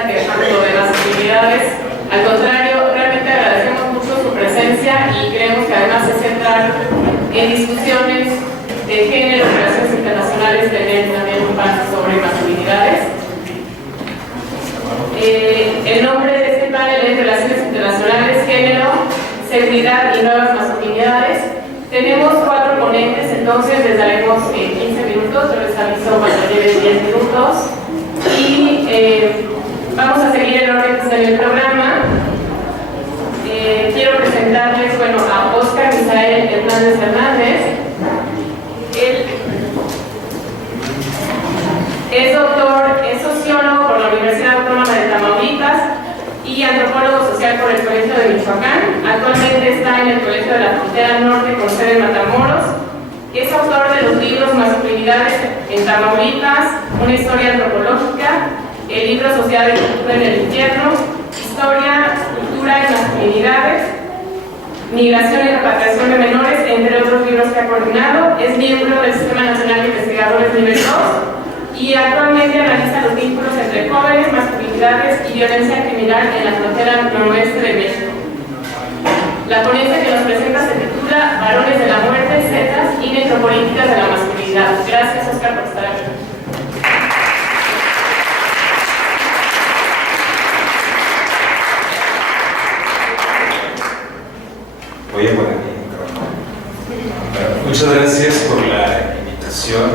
que tanto de las actividades. Al contrario, realmente agradecemos mucho su presencia y creemos que además es central en discusiones de género, relaciones internacionales, tener también un panel sobre masculinidades. El nombre de este panel es Relaciones Internacionales, Género, Seguridad y Nuevas Masculinidades. Tenemos 4 ponentes, entonces les daremos 15 minutos, yo les aviso cuando lleven 10 minutos. Y vamos a seguir el orden que está en el programa. Quiero presentarles, a Óscar Misael Hernández Hernández. Él es doctor, es sociólogo por la Universidad Autónoma de Tamaulipas y antropólogo social por el Colegio de Michoacán. Actualmente está en el Colegio de la Frontera Norte con sede en Matamoros. Es autor de los libros Masculinidades en Tamaulipas, una historia antropológica, el libro Sociedad y Cultura en el Infierno, Historia, Cultura y Masculinidades, Migración y Repatriación de Menores, entre otros libros que ha coordinado. Es miembro del Sistema Nacional de Investigadores Nivel 2 y actualmente analiza los vínculos entre jóvenes, masculinidades y violencia criminal en la frontera noroeste de México. La ponencia que nos presenta se titula Varones de la Muerte, Zetas y Necropolíticas de la Masculinidad. Gracias, Óscar, por estar aquí. Voy a poner mi micrófono. Muchas gracias por la invitación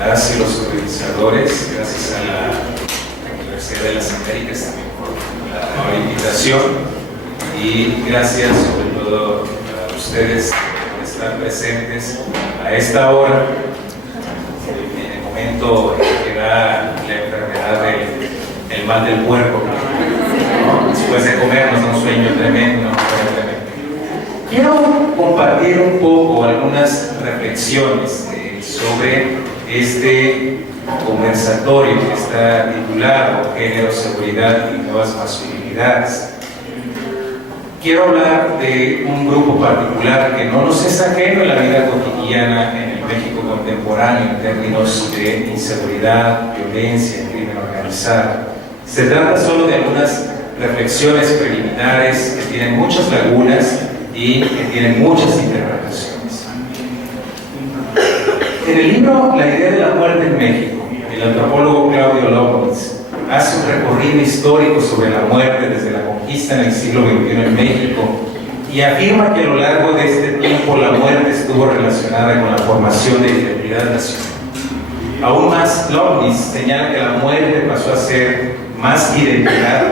a las y los organizadores, gracias a la Universidad de las Américas también por la invitación y gracias sobre todo a ustedes por estar presentes a esta hora, en el momento en que da la enfermedad del mal del puerco, ¿no? Después de comer nos da un sueño tremendo. Quiero compartir un poco algunas reflexiones sobre este conversatorio que está titulado Género, Seguridad y Nuevas Masculinidades. Quiero hablar de un grupo particular que no nos es ajeno en la vida cotidiana en el México contemporáneo en términos de inseguridad, violencia, crimen organizado. Se trata solo de algunas reflexiones preliminares que tienen muchas lagunas y que tienen muchas interpretaciones. En el libro La idea de la muerte en México, el antropólogo Claudio Lovnitz hace un recorrido histórico sobre la muerte desde la conquista en el siglo XXI en México y afirma que a lo largo de este tiempo la muerte estuvo relacionada con la formación de identidad nacional. Aún más, Lovnitz señala que la muerte pasó a ser más que identidad,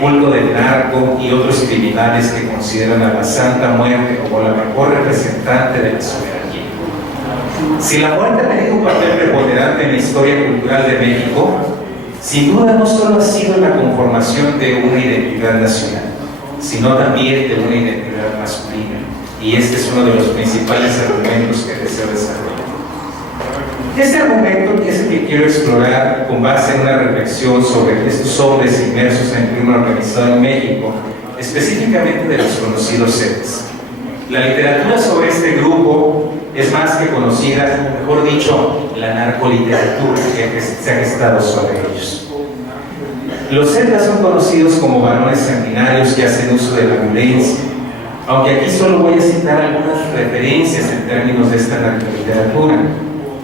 culto del narco y otros criminales que consideran a la Santa Muerte como la mejor representante de la soberanía. Si la muerte ha tenido un papel preponderante en la historia cultural de México, sin duda no solo ha sido la conformación de una identidad nacional, sino también de una identidad masculina. Y este es uno de los principales argumentos que deseo desarrollar. Este argumento es el que quiero explorar con base en una reflexión sobre estos hombres inmersos en el crimen organizado en México, específicamente de los conocidos Zetas. La literatura sobre este grupo es más que conocida, mejor dicho, la narcoliteratura que se ha gestado sobre ellos. Los Zetas son conocidos como varones sanguinarios que hacen uso de la violencia, aunque aquí solo voy a citar algunas referencias en términos de esta narcoliteratura.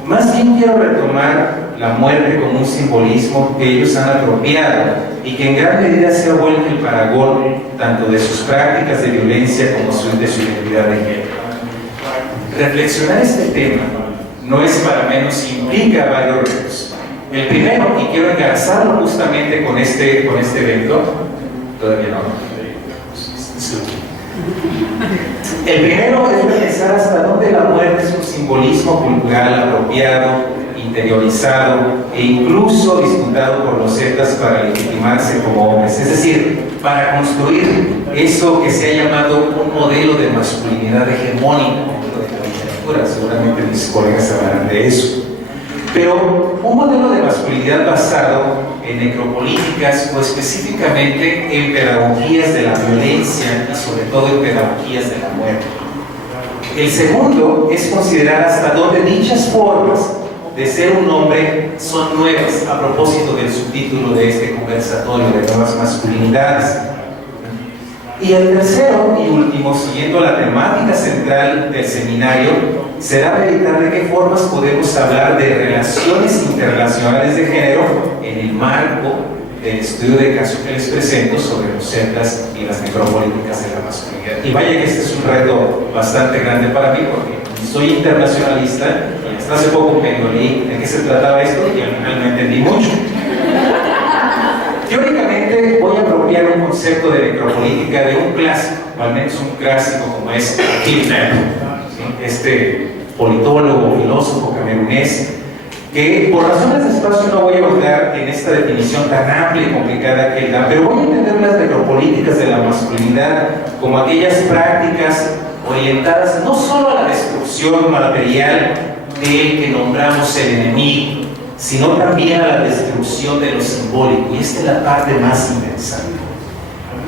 Más bien quiero retomar la muerte como un simbolismo que ellos han apropiado y que en gran medida se ha vuelto el paragón tanto de sus prácticas de violencia como de su identidad de género. Reflexionar este tema no es para menos, implica varios retos. El primero, y quiero engarzarlo justamente con este evento, todavía no. El primero es pensar hasta dónde la muerte es un simbolismo cultural apropiado, interiorizado e incluso disputado por los Zetas para legitimarse como hombres, es decir, para construir eso que se ha llamado un modelo de masculinidad hegemónica dentro de la literatura. Seguramente mis colegas hablarán de eso. Pero un modelo de masculinidad basado en necropolíticas o específicamente en pedagogías de la violencia y sobre todo en pedagogías de la muerte. El segundo es considerar hasta dónde dichas formas de ser un hombre son nuevas, a propósito del subtítulo de este conversatorio de nuevas masculinidades. Y el tercero y último, siguiendo la temática central del seminario, será meditar de qué formas podemos hablar de relaciones interrelacionales de género en el marco del estudio de caso que les presento sobre los Zetas y las necropolíticas de la masculinidad. Y vaya que este es un reto bastante grande para mí, porque soy internacionalista y hasta hace poco me leí de qué se trataba esto y al final no entendí mucho. Teóricamente voy a apropiar un concepto de necropolítica de un clásico, o al menos un clásico como es Philip Knapp, este politólogo, filósofo camerunés, que por razones de espacio no voy a ahondar en esta definición tan amplia y complicada que él da, pero voy a entender las necropolíticas de la masculinidad como aquellas prácticas orientadas no solo a la destrucción material del que nombramos el enemigo, sino también a la destrucción de lo simbólico, y esta es la parte más interesante.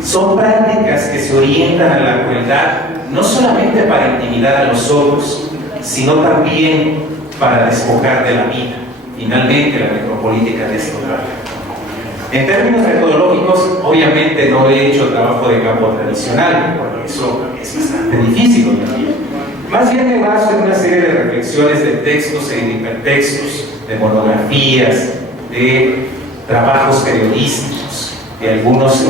Son prácticas que se orientan a la crueldad no solamente para intimidar a los otros, sino también para despojar de la vida. Finalmente, la necropolítica de esto trata. En términos metodológicos, obviamente no he hecho trabajo de campo tradicional, porque eso es bastante difícil hoy en día. Más bien me baso en una serie de reflexiones de textos e hipertextos, de monografías, de trabajos periodísticos, de algunas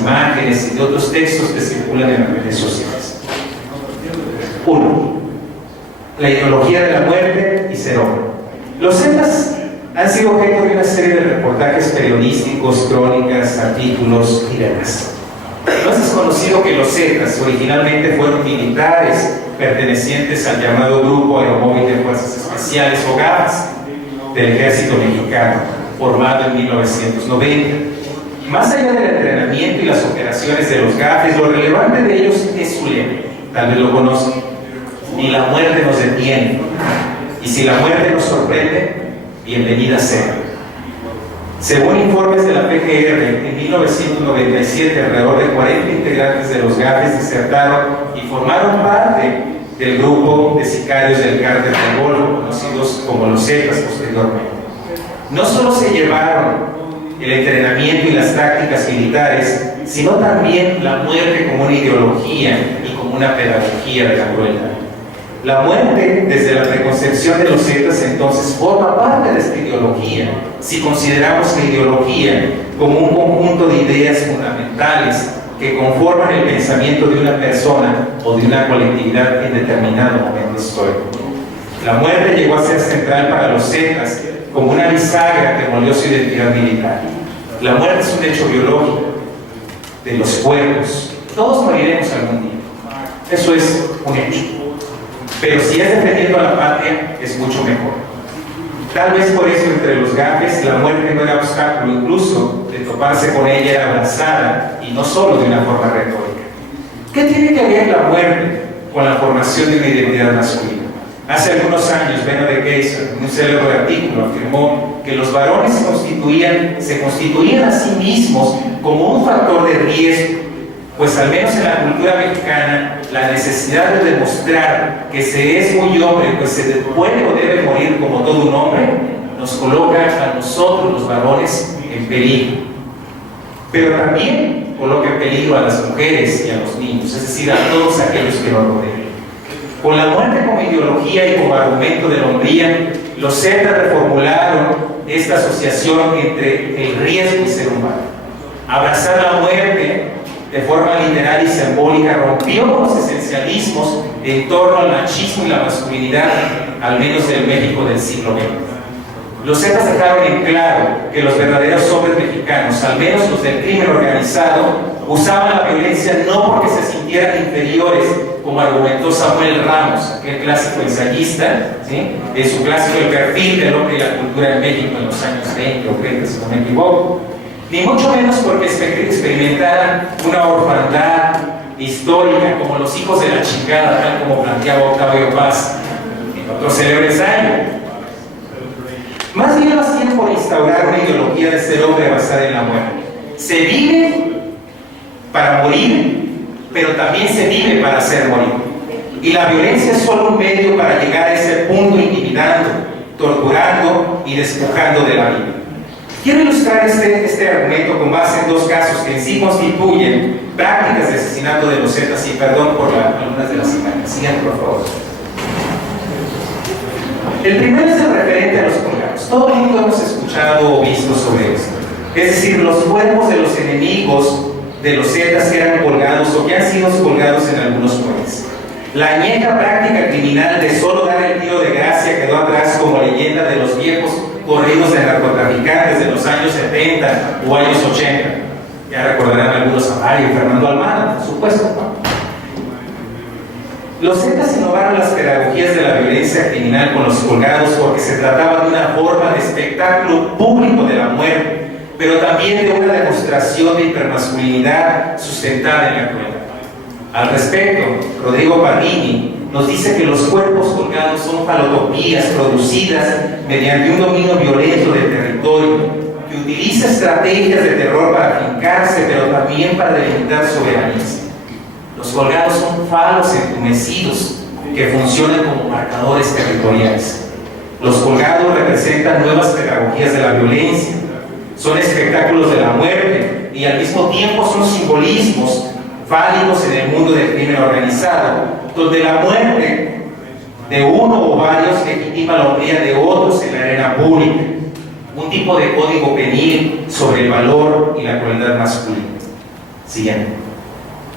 imágenes y de otros textos que circulan en las redes sociales. 1. La ideología de la muerte y ser hombre. Los Zetas han sido objeto de una serie de reportajes periodísticos, crónicas, artículos y demás. No es desconocido que los Zetas originalmente fueron militares pertenecientes al llamado Grupo Aeromóvil de Fuerzas Especiales o GAFES del Ejército Mexicano, formado en 1990. Más allá del entrenamiento y las operaciones de los GAFES, lo relevante de ellos es su lema, tal vez lo conocen: ni la muerte nos detiene, y si la muerte nos sorprende, bienvenida sea. Según informes de la PGR, en 1997 alrededor de 40 integrantes de los GAFES desertaron y formaron parte del grupo de sicarios del Cártel del Golfo, conocidos como los Zetas posteriormente. No solo se llevaron el entrenamiento y las tácticas militares, sino también la muerte como una ideología y como una pedagogía de la crueldad. La muerte, desde la preconcepción de los Zetas, entonces, forma parte de esta ideología, si consideramos la ideología como un conjunto de ideas fundamentales que conforman el pensamiento de una persona o de una colectividad en determinado momento histórico. La muerte llegó a ser central para los Zetas como una bisagra que moldeó su identidad militar. La muerte es un hecho biológico de los cuerpos. Todos moriremos algún día. Eso es un hecho. Pero si es defendiendo a la patria, es mucho mejor. Tal vez por eso entre los GAFES la muerte no era obstáculo, incluso de toparse con ella era abrazada, y no solo de una forma retórica. ¿Qué tiene que ver la muerte con la formación de una identidad masculina? Hace algunos años, Beno de Keyser, en un célebre artículo, afirmó que los varones se constituían a sí mismos como un factor de riesgo, pues al menos en la cultura mexicana, la necesidad de demostrar que se es muy hombre, pues se puede o debe morir como todo un hombre, nos coloca a nosotros los varones en peligro. Pero también coloca en peligro a las mujeres y a los niños, es decir, a todos aquellos que nos rodean. Con la muerte como ideología y como argumento de la hombría, los Zetas reformularon esta asociación entre el riesgo y ser humano. Abrazar la muerte de forma literal y simbólica rompió con los esencialismos en torno al machismo y la masculinidad, al menos del México del siglo XX. Los Zetas dejaron en claro que los verdaderos hombres mexicanos, al menos los del crimen organizado, usaban la violencia no porque se sintieran inferiores, como argumentó Samuel Ramos, aquel clásico ensayista, ¿sí?, en su clásico El perfil del hombre y la cultura en México en los años 20 o 30, si no me equivoco, ni mucho menos porque experimentaran una orfandad histórica como los hijos de la chingada, tal como planteaba Octavio Paz en otro célebre ensayo. Más bien lo hacían por instaurar una ideología de ser hombre basada en la muerte. Se vive para morir, pero también se vive para hacer morir. Y la violencia es solo un medio para llegar a ese punto intimidando, torturando y despojando de la vida. Quiero ilustrar este argumento con base en dos casos que en sí constituyen prácticas de asesinato de los Zetas, y perdón por algunas de las imágenes. Siguiente, por favor. El primero es el referente a los colgados. Todo el mundo hemos escuchado o visto sobre esto. Es decir, los cuerpos de los enemigos de los Zetas que eran colgados o que han sido colgados en algunos puentes. La añeja práctica criminal de solo dar el tiro de gracia quedó atrás como leyenda de los viejos corridos de narcotraficantes de los años 70 o años 80. Ya recordarán algunos a Mario y Fernando Almada, por supuesto. Los Zetas innovaron las pedagogías de la violencia criminal con los colgados porque se trataba de una forma de espectáculo público de la muerte, pero también de una demostración de hipermasculinidad sustentada en la crueldad. Al respecto, Rodrigo Pardini nos dice que los cuerpos colgados son falotopías producidas mediante un dominio violento del territorio, que utiliza estrategias de terror para afincarse, pero también para delimitar soberanías. Los colgados son falos entumecidos que funcionan como marcadores territoriales. Los colgados representan nuevas pedagogías de la violencia, son espectáculos de la muerte y al mismo tiempo son simbolismos fálicos en el mundo del crimen organizado, donde la muerte de uno o varios legitima la hombría de otros en la arena pública, un tipo de código penal sobre el valor y la crueldad masculina. Siguiente.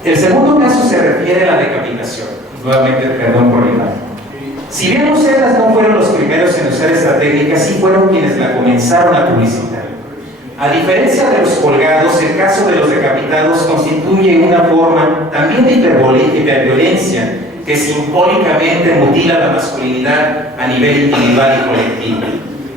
El segundo caso se refiere a la decapitación. Nuevamente, perdón por el daño. Si bien los Zetas no fueron los primeros en usar esta técnica, sí fueron quienes la comenzaron a publicitar. A diferencia de los colgados, el caso de los decapitados constituye una forma también de hiperviolencia que simbólicamente mutila la masculinidad a nivel individual y colectivo.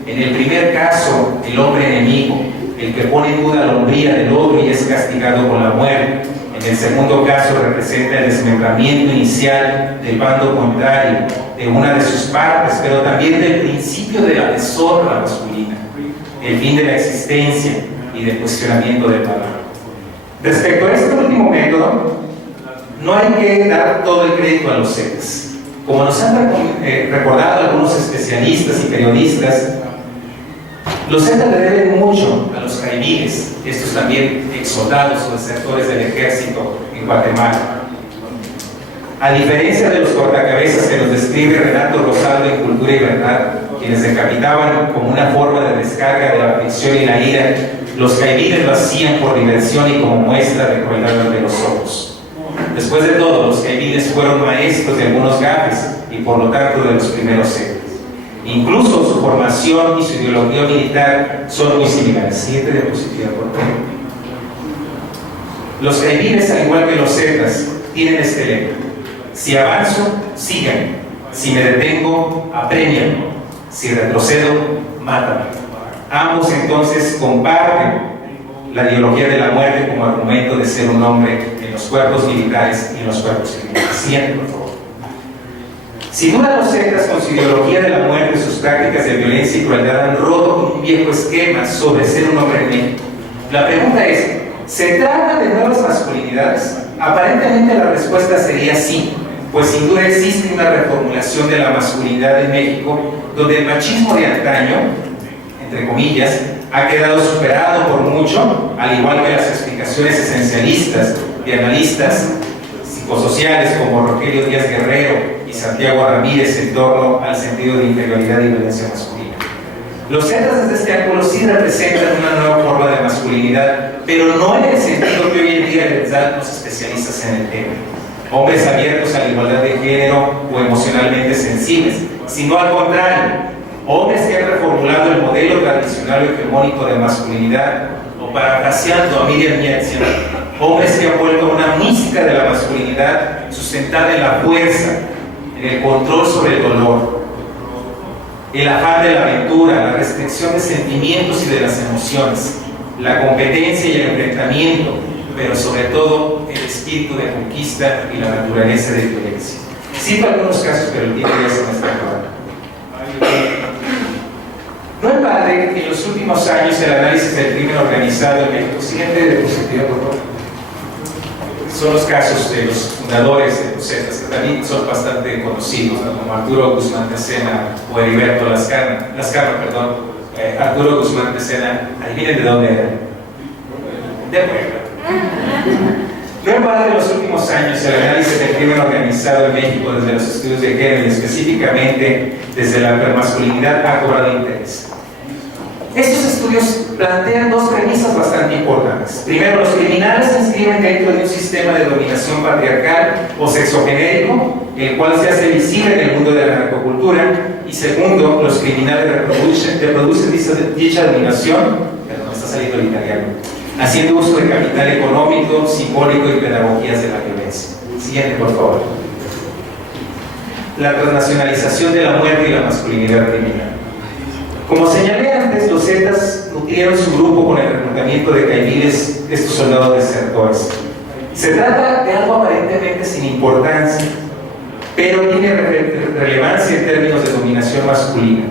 En el primer caso, el hombre enemigo, el que pone en duda la hombría del otro y es castigado con la muerte. En el segundo caso, representa el desmembramiento inicial del bando contrario, de una de sus partes, pero también del principio de la deshonra masculina, el fin de la existencia y del cuestionamiento del valor. Respecto a este último método, no hay que dar todo el crédito a los Zetas. Como nos han recordado algunos especialistas y periodistas, los Zetas le deben mucho a los jaibiles, estos también exsoldados o desertores del ejército en Guatemala. A diferencia de los cortacabezas que nos describe Renato Rosaldo en Cultura y Verdad, quienes decapitaban como una forma de descarga de la aflicción y la ira, los jaibiles lo hacían por diversión y como muestra de crueldad ante los ojos. Después de todo, los jaibiles fueron maestros de algunos gafes y por lo tanto de los primeros Zetas. Incluso su formación y su ideología militar son muy similares. Siguiente diapositiva, por favor. Los jaibiles, al igual que los Zetas, tienen este lema: si avanzo, sigan; si me detengo, apremian; si retrocedo, mátame. Ambos entonces comparten la ideología de la muerte como argumento de ser un hombre en los cuerpos militares y en los cuerpos civiles. Siguiente, por favor. Sin duda, los Zetas, con su ideología de la muerte y sus prácticas de violencia y crueldad, han roto con un viejo esquema sobre ser un hombre en México. La pregunta es: ¿se trata de nuevas masculinidades? Aparentemente la respuesta sería sí, pues sin duda existe una reformulación de la masculinidad en México, donde el machismo de antaño, entre comillas, ha quedado superado por mucho, al igual que las explicaciones esencialistas de analistas psicosociales como Rogelio Díaz Guerrero y Santiago Ramírez en torno al sentido de inferioridad y violencia masculina. Los Zetas desde este ángulo sí representan una nueva forma de masculinidad, pero no en el sentido que hoy en día les dan los especialistas en el tema, hombres abiertos a la igualdad de género o emocionalmente sensibles, sino al contrario, hombres que han reformulado el modelo tradicional o hegemónico de masculinidad, o parafraseando a Miriam Nietzsche, hombres que han vuelto a una mística de la masculinidad sustentada en la fuerza, en el control sobre el dolor, el afán de la aventura, la restricción de sentimientos y de las emociones, la competencia y el enfrentamiento, pero sobre todo el espíritu de conquista y la naturaleza de violencia. Cito algunos casos, pero el tiempo ya se me está acabando. No es padre que en los últimos años el análisis del crimen organizado en México, siguiente diapositiva, por favor, son los casos de los fundadores de los Zetas, que también son bastante conocidos, ¿no? Como Arturo Guzmán de Sena o Heriberto Lascarno, Arturo Guzmán de Sena, adivinen de dónde era. De Puebla. No en vano, en los últimos años, el análisis del crimen organizado en México desde los estudios de género y específicamente desde la hipermasculinidad ha cobrado interés. Estos estudios plantean dos premisas bastante importantes. Primero, los criminales se inscriben dentro de un sistema de dominación patriarcal o sexogenérico, el cual se hace visible en el mundo de la narcocultura. Y segundo, los criminales reproducen dicha dominación, perdón, está saliendo el italiano, haciendo uso de capital económico, simbólico y pedagogías de la violencia. Siguiente, por favor. La transnacionalización de la muerte y la masculinidad criminal. Como señalé antes, los Zetas nutrieron su grupo con el reclutamiento de caiviles, estos soldados desertores. Se trata de algo aparentemente sin importancia, pero tiene relevancia en términos de dominación masculina.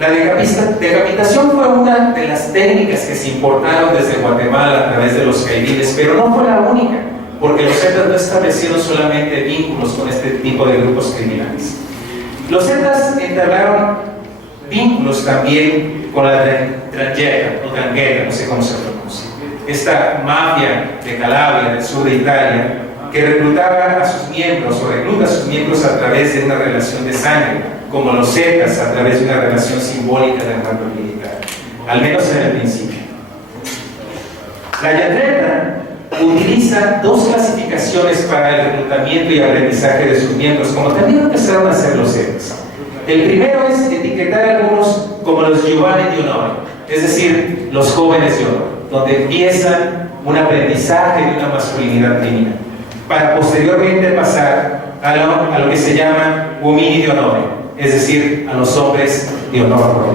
La decapitación fue una de las técnicas que se importaron desde Guatemala a través de los caiviles, pero no fue la única, porque los Zetas no establecieron solamente vínculos con este tipo de grupos criminales. Los Zetas entablaron vínculos también con la Drangheta, no sé cómo se pronuncia, esta mafia de Calabria, del sur de Italia, que reclutaba a sus miembros o recluta a sus miembros a través de una relación de sangre, como los Zetas a través de una relación simbólica del mando militar, al menos en el principio. La Drangheta utiliza dos clasificaciones para el reclutamiento y aprendizaje de sus miembros, como también empezaron a hacer los Zetas. El primero es etiquetar a algunos como los giovani di onore, es decir, los jóvenes de honor, donde empiezan un aprendizaje de una masculinidad criminal, para posteriormente pasar a lo que se llama uomini di onore, es decir, a los hombres de honor.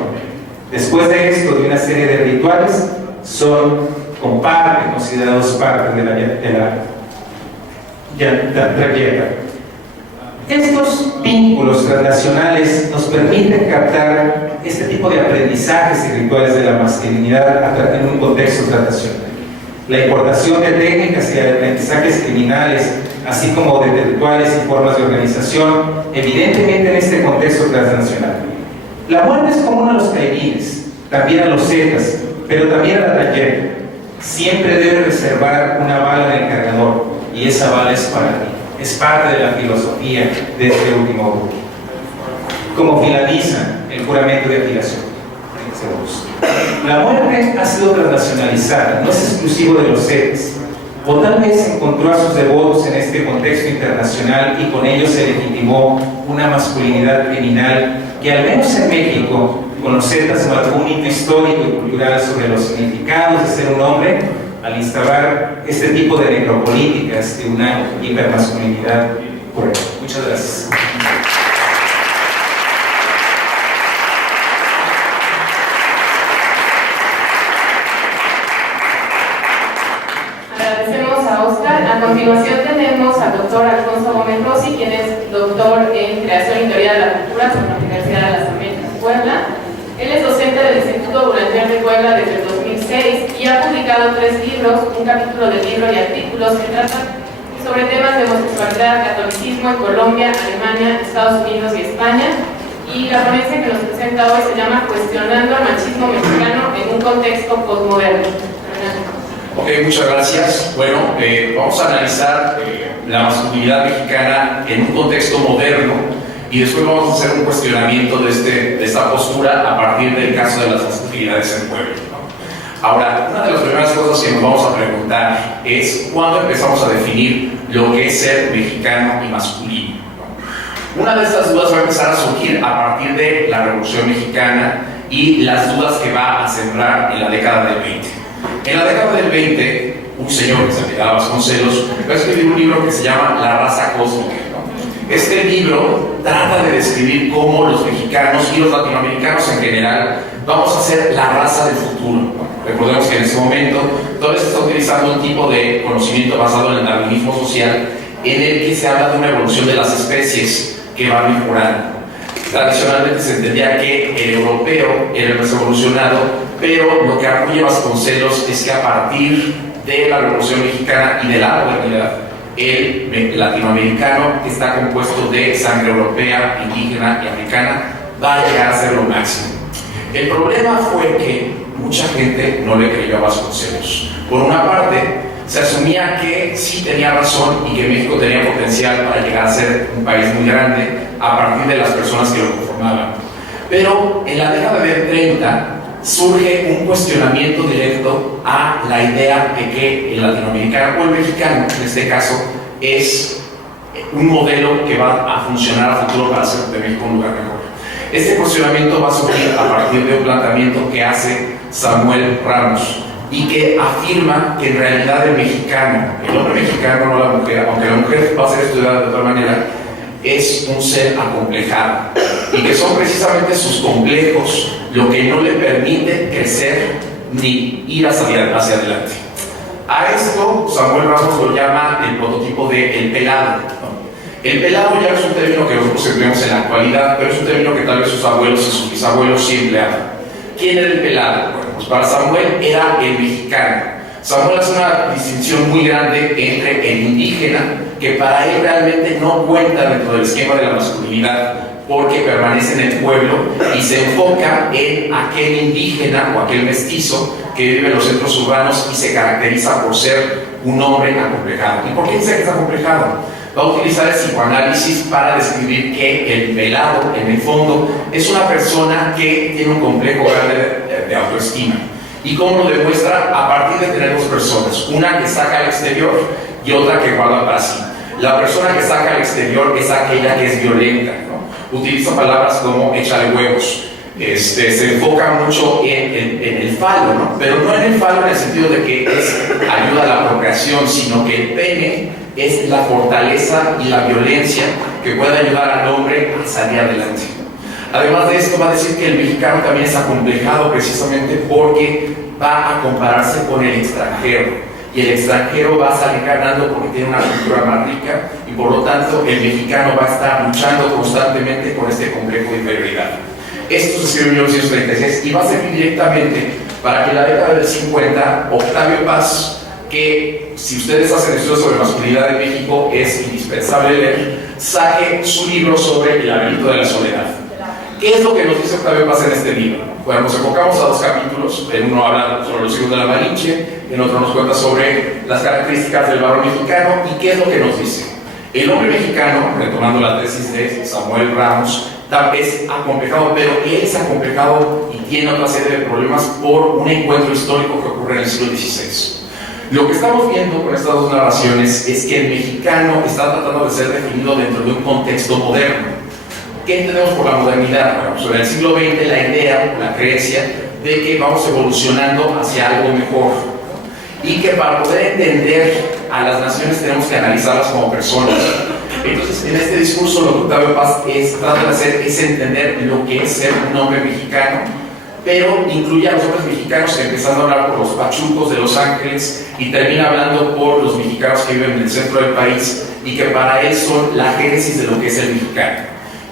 Después de esto, de una serie de rituales, son considerados parte de la Drangheta. Estos vínculos transnacionales nos permiten captar este tipo de aprendizajes y rituales de la masculinidad en un contexto transnacional. La importación de técnicas y de aprendizajes criminales, así como de rituales y formas de organización, evidentemente en este contexto transnacional. La muerte es común a los caiviles, también a los Zetas, pero también a la Drangheta. Siempre debe reservar una bala en el cargador, y esa bala es para ti. Es parte de la filosofía de este último grupo. Como finaliza el juramento de afiliación. La muerte ha sido transnacionalizada, no es exclusivo de los Zetas, o tal vez encontró a sus devotos en este contexto internacional y con ello se legitimó una masculinidad criminal que, al menos en México, con los Zetas marcó un hito histórico y cultural sobre los significados de ser un hombre, al instalar este tipo de necropolíticas de una hipermasculinidad pura. Muchas gracias. Agradecemos a Oscar. A continuación tenemos al doctor Alfonso Gómez Rossi, quien es doctor en Creación y Teoría de la Cultura por la Universidad de las Américas, Puebla. Él es docente del Instituto Durantier de Puebla desde el 2006 y ha publicado 3 libros, un capítulo de libro y artículos que tratan sobre temas de homosexualidad, catolicismo en Colombia, Alemania, Estados Unidos y España. Y la ponencia que nos presenta hoy se llama Cuestionando al machismo mexicano en un contexto postmoderno. Ok, muchas gracias. Bueno, vamos a analizar la masculinidad mexicana en un contexto moderno y después vamos a hacer un cuestionamiento de esta postura a partir del caso de las masculinidades en Puebla, ¿no? Ahora, una de las primeras cosas que nos vamos a preguntar es ¿cuándo empezamos a definir lo que es ser mexicano y masculino? Una de estas dudas va a empezar a surgir a partir de la Revolución Mexicana y las dudas que va a sembrar en la década del 20. En la década del 20, un señor que se apellidaba Vasconcelos va a escribir un libro que se llama La raza cósmica. Este libro trata de describir cómo los mexicanos y los latinoamericanos en general vamos a ser la raza del futuro. Recordemos que en ese momento todavía se está utilizando un tipo de conocimiento basado en el darwinismo social en el que se habla de una evolución de las especies que van mejorando. Tradicionalmente se entendía que el europeo era el más evolucionado, pero lo que arguye Vasconcelos es que a partir de la Revolución Mexicana y de la modernidad el latinoamericano, que está compuesto de sangre europea, indígena y africana, va a llegar a ser lo máximo. El problema fue que mucha gente no le creyó a Vasconcelos. Por una parte, se asumía que sí tenía razón y que México tenía potencial para llegar a ser un país muy grande a partir de las personas que lo conformaban. Pero en la década de 30 surge un cuestionamiento directo a la idea de que el latinoamericano o el mexicano, en este caso, es un modelo que va a funcionar a futuro para hacer de México un lugar mejor. Este cuestionamiento va a surgir a partir de un planteamiento que hace Samuel Ramos y que afirma que en realidad el mexicano, el hombre mexicano, no la mujer, aunque la mujer va a ser estudiada de otra manera, es un ser acomplejado y que son precisamente sus complejos lo que no le permite crecer ni ir hacia adelante. A esto Samuel Ramos lo llama el prototipo de el pelado, ¿no? El pelado ya no es un término que nosotros empleamos en la actualidad, pero es un término que tal vez sus abuelos y sus bisabuelos sí empleaban. ¿Quién era el pelado? Bueno, pues para Samuel era el mexicano. Samuel hace una distinción muy grande entre el indígena, que para él realmente no cuenta dentro del esquema de la masculinidad, porque permanece en el pueblo y se enfoca en aquel indígena o aquel mestizo que vive en los centros urbanos y se caracteriza por ser un hombre acomplejado. ¿Y por qué dice que es acomplejado? Va a utilizar el psicoanálisis para describir que el pelado, en el fondo, es una persona que tiene un complejo grande de autoestima. ¿Y cómo lo demuestra? A partir de tener dos personas, una que saca al exterior y otra que guarda para sí. La persona que saca al exterior es aquella que es violenta, ¿no? Utiliza palabras como échale huevos. Se enfoca mucho en el falo, ¿no? Pero no en el falo en el sentido de que ayuda a la procreación, sino que el pene es la fortaleza y la violencia que puede ayudar al hombre a salir adelante. Además de esto, va a decir que el mexicano también es acomplejado precisamente porque va a compararse con el extranjero. Y el extranjero va a salir ganando porque tiene una cultura más rica y por lo tanto el mexicano va a estar luchando constantemente con este complejo de inferioridad. Esto se escribió en 1936 y va a servir directamente para que en la década del 50 Octavio Paz, que si ustedes hacen estudios sobre masculinidad en México es indispensable leer, saque su libro sobre el laberinto de la soledad. ¿Qué es lo que nos dice Octavio Paz en este libro? Bueno, nos enfocamos a dos capítulos. En uno habla sobre los hijos de la Malinche, en otro nos cuenta sobre las características del varón mexicano y qué es lo que nos dice. El hombre mexicano, retomando la tesis de Samuel Ramos, es acomplejado, pero él es acomplejado y tiene otra serie de problemas por un encuentro histórico que ocurre en el siglo XVI. Lo que estamos viendo con estas dos narraciones es que el mexicano está tratando de ser definido dentro de un contexto moderno. ¿Qué entendemos por la modernidad? Bueno, pues en el siglo XX la idea, la creencia de que vamos evolucionando hacia algo mejor y que para poder entender a las naciones tenemos que analizarlas como personas. Entonces, en este discurso lo que Octavio Paz trata de hacer es entender lo que es ser un hombre mexicano, pero incluye a los hombres mexicanos, empezando a hablar por los pachucos de Los Ángeles y termina hablando por los mexicanos que viven en el centro del país y que para él son la génesis de lo que es el mexicano.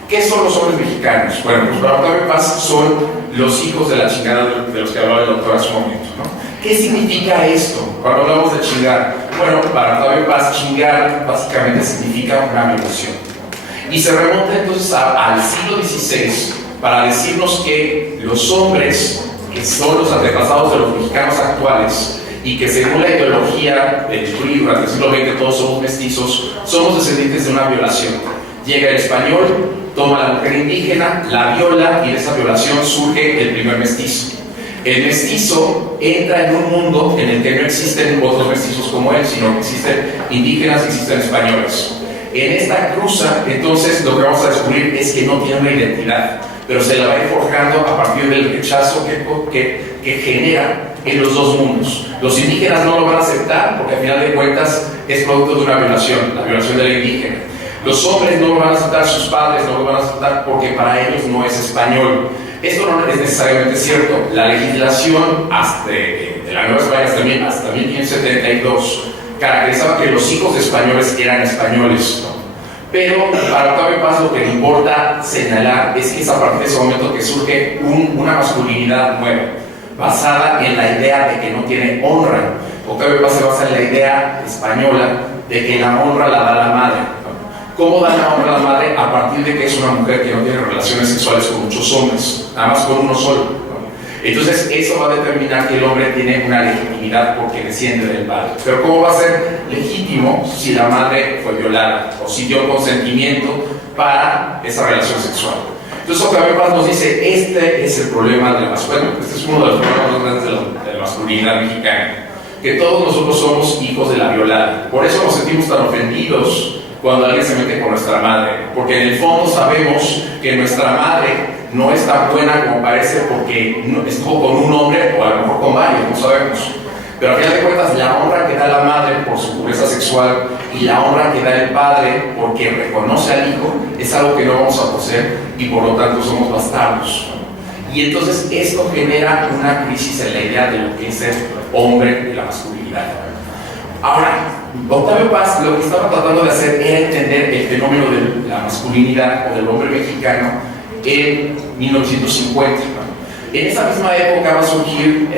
¿Qué son los hombres mexicanos? Bueno, pues para Octavio Paz son los hijos de la chingada de los que hablaba el doctor hace un momento, ¿no? ¿Qué significa esto cuando hablamos de chingar? Bueno, para Octavio Paz, chingar básicamente significa una violación. Y se remonta entonces al siglo XVI para decirnos que los hombres, que son los antepasados de los mexicanos actuales, y que según la ideología del PRI durante el siglo XX todos somos mestizos, somos descendientes de una violación. Llega el español, toma a la mujer indígena, la viola y de esa violación surge el primer mestizo. El mestizo entra en un mundo en el que no existen otros mestizos como él, sino que existen indígenas y existen españoles. En esta cruza, entonces, lo que vamos a descubrir es que no tiene una identidad, pero se la va a ir forjando a partir del rechazo que genera en los dos mundos. Los indígenas no lo van a aceptar porque al final de cuentas es producto de una violación, la violación de la indígena. Los hombres no lo van a aceptar, sus padres no lo van a aceptar porque para ellos no es español. Esto no es necesariamente cierto. La legislación de la Nueva España hasta 1572 caracterizaba que los hijos de españoles eran españoles, ¿no? Pero para Octavio Paz lo que le importa señalar es que es a partir de ese momento que surge una masculinidad nueva, basada en la idea de que no tiene honra. Octavio Paz se basa en la idea española de que la honra la da la madre. ¿Cómo da la honra a la madre? A partir de que es una mujer que no tiene relaciones sexuales con muchos hombres, nada más con uno solo. Entonces eso va a determinar que el hombre tiene una legitimidad porque desciende del padre. Pero ¿cómo va a ser legítimo si la madre fue violada o si dio consentimiento para esa relación sexual? Entonces Octavio Paz nos dice, este es el problema de la masculinidad. Este es uno de los problemas más grandes de la masculinidad mexicana, que todos nosotros somos hijos de la violada. Por eso nos sentimos tan ofendidos cuando alguien se mete con nuestra madre, porque en el fondo sabemos que nuestra madre no es tan buena como parece porque estuvo con un hombre o a lo mejor con varios, no sabemos. Pero a final de cuentas, la honra que da la madre por su pureza sexual y la honra que da el padre porque reconoce al hijo es algo que no vamos a poseer y por lo tanto somos bastardos. Y entonces esto genera una crisis en la idea de lo que es ser hombre de la masculinidad. Ahora, Octavio Paz lo que estaba tratando de hacer era entender el fenómeno de la masculinidad o del hombre mexicano en 1950. En esa misma época va a surgir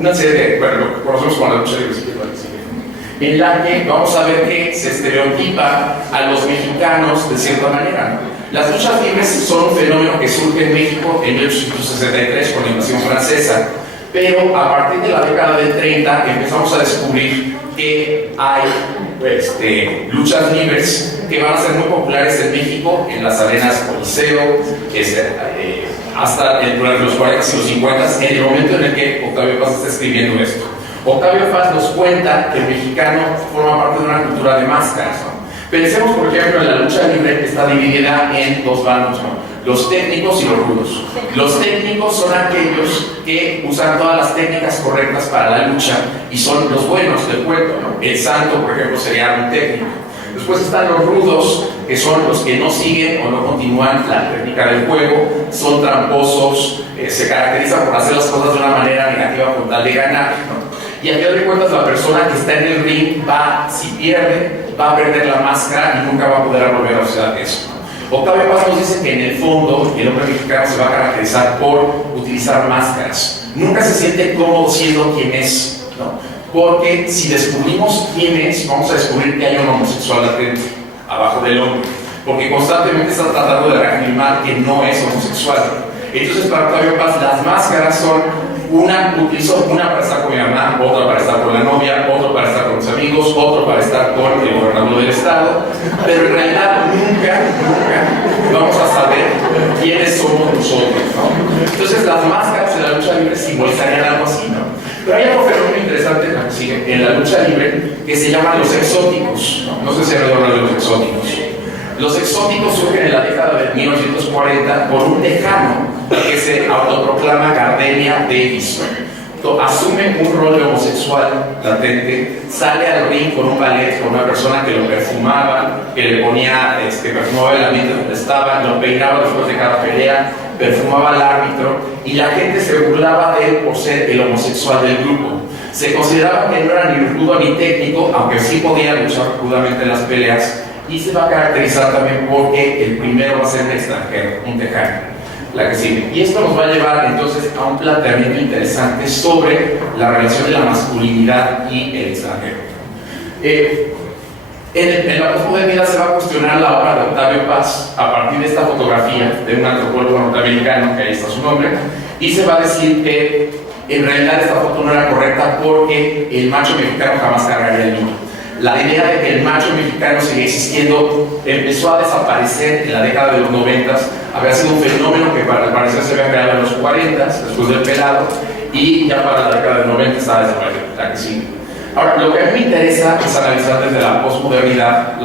una serie de, bueno, lo que conocemos como la lucha libre, en la que vamos a ver que se estereotipa a los mexicanos de cierta manera. Las luchas libres son un fenómeno que surge en México en 1863 con la invasión francesa, pero a partir de la década del 30 empezamos a descubrir que hay luchas libres que van a ser muy populares en México, en las arenas Coliseo, hasta entre los 40 y los 50, en el momento en el que Octavio Paz está escribiendo esto. Octavio Paz nos cuenta que el mexicano forma parte de una cultura de máscaras, ¿no? Pensemos, por ejemplo, en la lucha libre que está dividida en dos bandos, ¿no? Los técnicos y los rudos. Los técnicos son aquellos que usan todas las técnicas correctas para la lucha y son los buenos del cuento, ¿no? El santo, por ejemplo, sería un técnico. Después están los rudos, que son los que no siguen o no continúan la técnica del juego, son tramposos, se caracterizan por hacer las cosas de una manera negativa con tal de ganar, ¿no? Y al final de cuentas la persona que está en el ring si pierde, va a perder la máscara y nunca va a poder volver a usar eso. Octavio Paz nos dice que en el fondo el hombre mexicano se va a caracterizar por utilizar máscaras. Nunca se siente cómodo siendo quien es, ¿no? Porque si descubrimos quién es, vamos a descubrir que hay un homosexual latente abajo del hombre, porque constantemente está tratando de reafirmar que no es homosexual. Entonces para Octavio Paz las máscaras son utilizo una para estar con mi mamá, otra para estar con la novia, otro para estar con mis amigos, otro para estar con el gobernador del estado, pero en realidad nunca vamos a saber quiénes somos nosotros, ¿no? Entonces las máscaras de la lucha libre simbolizarían algo así, ¿no? Pero hay otro fenómeno interesante en la lucha libre que se llaman los exóticos, ¿no? No sé si han oído hablar de los exóticos. Los exóticos surgen en la década de 1940 por un tejano que se autoproclama Gardenia Davis. Asume un rol de homosexual latente, sale al ring con un ballet, con una persona que lo perfumaba, que le ponía, perfumaba el ambiente donde estaba, lo peinaba después de cada pelea, perfumaba al árbitro y la gente se burlaba de él por ser el homosexual del grupo. Se consideraba que no era ni rudo ni técnico, aunque sí podía luchar rudamente en las peleas, y se va a caracterizar también porque el primero va a ser un extranjero, un tejano. La que sigue. Y esto nos va a llevar entonces a un planteamiento interesante sobre la relación de la masculinidad y el extranjero. En la posmodernidad se va a cuestionar la obra de Octavio Paz a partir de esta fotografía de un antropólogo norteamericano, que ahí está su nombre, y se va a decir que en realidad esta foto no era correcta porque el macho mexicano jamás cargaría el niño. La idea de que el macho mexicano seguía existiendo empezó a desaparecer en la década de los 90. Había sido un fenómeno que al parecer se había creado en los 40, después del pelado, y ya para la década de los 90 estaba desapareciendo. Ahora, lo que a mí me interesa es analizar desde la posmodernidad los